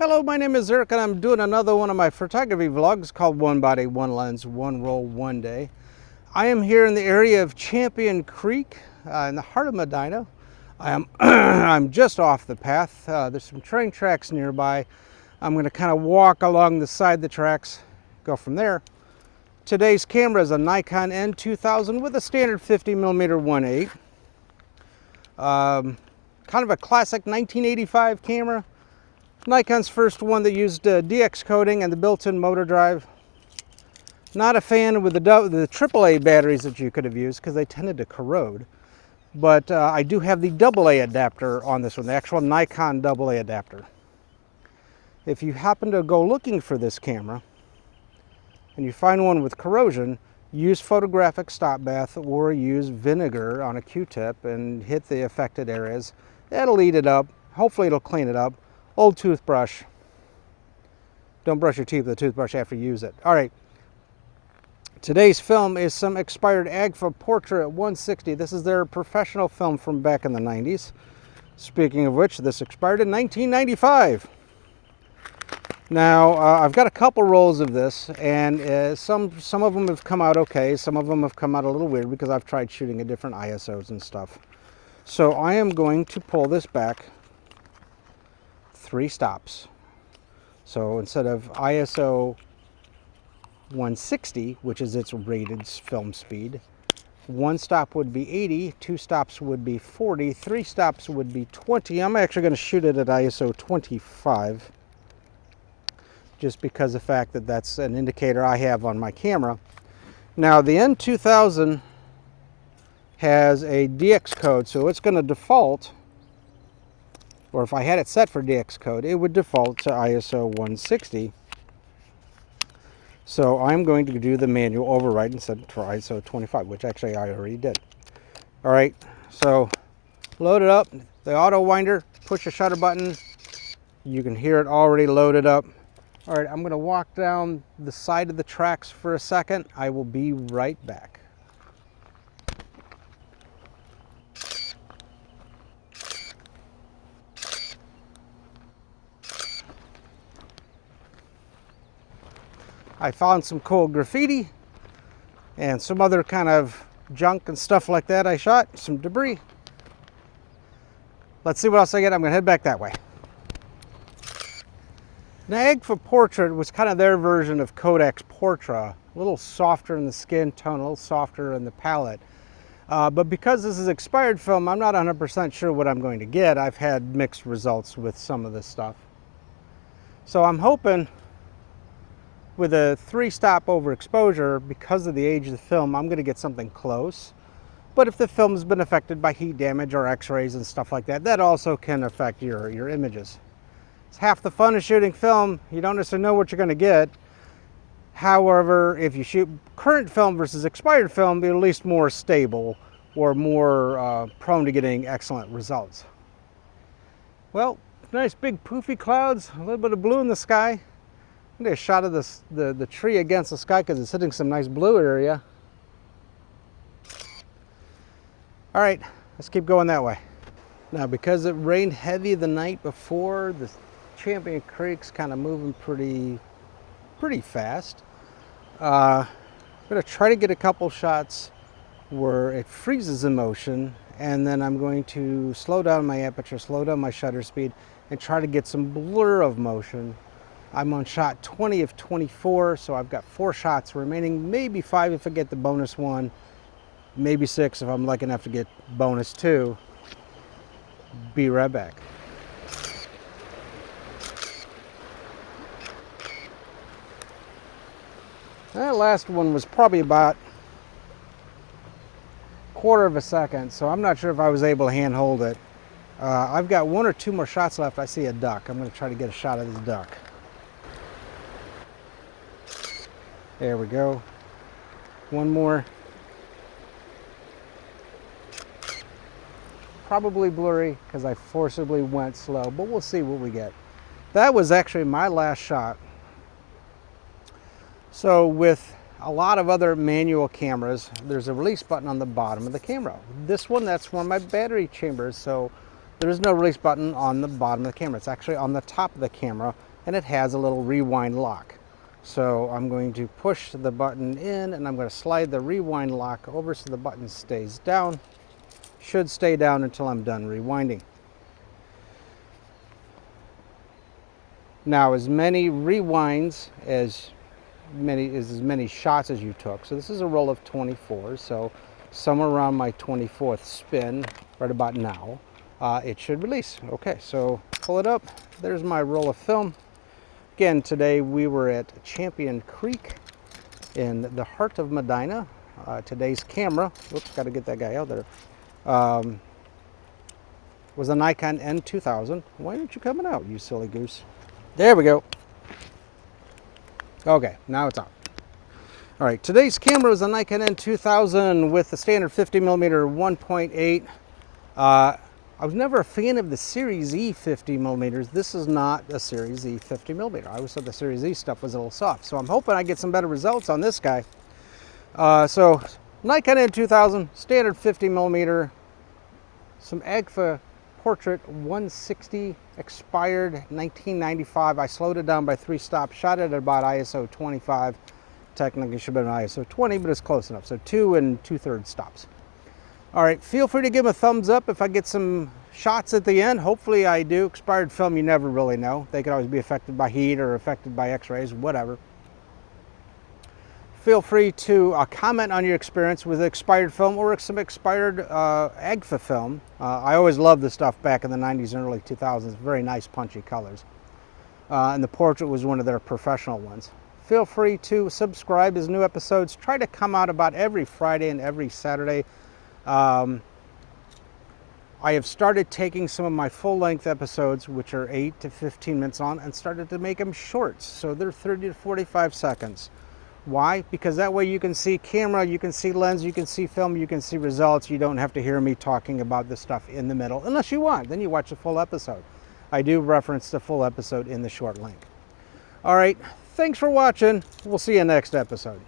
Hello, my name is Eric and I'm doing another one of my photography vlogs called One Body, One Lens, One Roll, One Day. I am here in the area of Champion Creek in the heart of Medina. I'm just off the path. There's some train tracks nearby. I'm going to kind of walk along the side of the tracks, go from there. Today's camera is a Nikon N2000 with a standard 50mm 1.8. Kind of a classic 1985 camera. Nikon's first one that used DX coating and the built-in motor drive. Not a fan with the AAA batteries that you could have used because they tended to corrode. But I do have the AA adapter on this one, the actual Nikon AA adapter. If you happen to go looking for this camera and you find one with corrosion, use photographic stop bath or use vinegar on a Q-tip and hit the affected areas. That'll eat it up. Hopefully it'll clean it up. Old toothbrush. Don't brush your teeth with a toothbrush after you use it. All right. Today's film is some expired AGFA Portrait 160. This is their professional film from back in the 90s. Speaking of which, this expired in 1995. Now, I've got a couple rolls of this, and some of them have come out okay. Some of them have come out a little weird because I've tried shooting at different ISOs and stuff. So I am going to pull this back 3 stops. So instead of ISO 160, which is its rated film speed, 1 stop would be 80, 2 stops would be 40, 3 stops would be 20. I'm actually going to shoot it at ISO 25, just because of the fact that that's an indicator I have on my camera. Now the N2000 has a DX code, so it's going to default, or if I had it set for DX code, it would default to ISO 160. So I'm going to do the manual override and set it for ISO 25, which actually I already did. All right, so load it up, the auto winder, push the shutter button. You can hear it already loaded up. All right, I'm going to walk down the side of the tracks for a second. I will be right back. I found some cool graffiti and some other kind of junk and stuff like that I shot, some debris. Let's see what else I get. I'm going to head back that way. Now, AGFA Portrait was kind of their version of Kodak's Portrait, a little softer in the skin tone, a little softer in the palette. But because this is expired film, I'm not 100% sure what I'm going to get. I've had mixed results with some of this stuff. So I'm hoping with a 3-stop overexposure, because of the age of the film, I'm going to get something close. But if the film's been affected by heat damage or x-rays and stuff like that, that also can affect your images. It's half the fun of shooting film. You don't necessarily know what you're going to get. However, if you shoot current film versus expired film, you're at least more stable or more prone to getting excellent results. Well, nice big poofy clouds, a little bit of blue in the sky. I'm going to get a shot of the tree against the sky because it's hitting some nice blue area. All right, let's keep going that way. Now, because it rained heavy the night before, the Champion Creek's kind of moving pretty fast. I'm going to try to get a couple shots where it freezes in motion, and then I'm going to slow down my aperture, slow down my shutter speed, and try to get some blur of motion. I'm on shot 20 of 24, so I've got 4 shots remaining, maybe 5 if I get the bonus one, maybe 6 if I'm lucky enough to get bonus 2. Be right back. That last one was probably about a quarter of a second, so I'm not sure if I was able to hand hold it. I've got 1 or 2 more shots left. I see a duck. I'm going to try to get a shot of this duck. There we go. 1 more. Probably blurry because I forcibly went slow, but we'll see what we get. That was actually my last shot. So with a lot of other manual cameras, there's a release button on the bottom of the camera. This one, that's one of my battery chambers, so there is no release button on the bottom of the camera. It's actually on the top of the camera. and it has a little rewind lock. So I'm going to push the button in, and I'm going to slide the rewind lock over so the button stays down. Should stay down until I'm done rewinding. Now, as many rewinds as many shots as you took. So this is a roll of 24. So somewhere around my 24th spin, right about now, it should release. Okay, so pull it up. There's my roll of film. Again, today we were at Champion Creek in the heart of Medina. Today's camera, whoops, got to get that guy out there, was a Nikon N2000. Why aren't you coming out, you silly goose? There we go. Okay, now it's on. All right, today's camera is a Nikon N2000 with the standard 50mm 1.8. I was never a fan of the Series E 50mm. This is not a Series E 50mm. I always thought the Series E stuff was a little soft. So I'm hoping I get some better results on this guy. So Nikon N2000, standard 50mm, some AGFA Portrait 160, expired 1995. I slowed it down by 3 stops, shot it at about ISO 25. Technically should have been ISO 20, but it's close enough. So 2 2/3 stops. All right, feel free to give them a thumbs up if I get some shots at the end. Hopefully I do. Expired film, you never really know. They could always be affected by heat or affected by x-rays, whatever. Feel free to comment on your experience with expired film or some expired AGFA film. I always loved the stuff back in the 90s and early 2000s. Very nice, punchy colors. And the Portrait was one of their professional ones. Feel free to subscribe as new episodes try to come out about every Friday and every Saturday. I have started taking some of my full-length episodes, which are 8 to 15 minutes long, and started to make them shorts. So they're 30 to 45 seconds. Why? Because that way you can see camera, you can see lens, you can see film, you can see results. You don't have to hear me talking about this stuff in the middle, unless you want. Then you watch the full episode. I do reference the full episode in the short link. All right, thanks for watching. We'll see you next episode.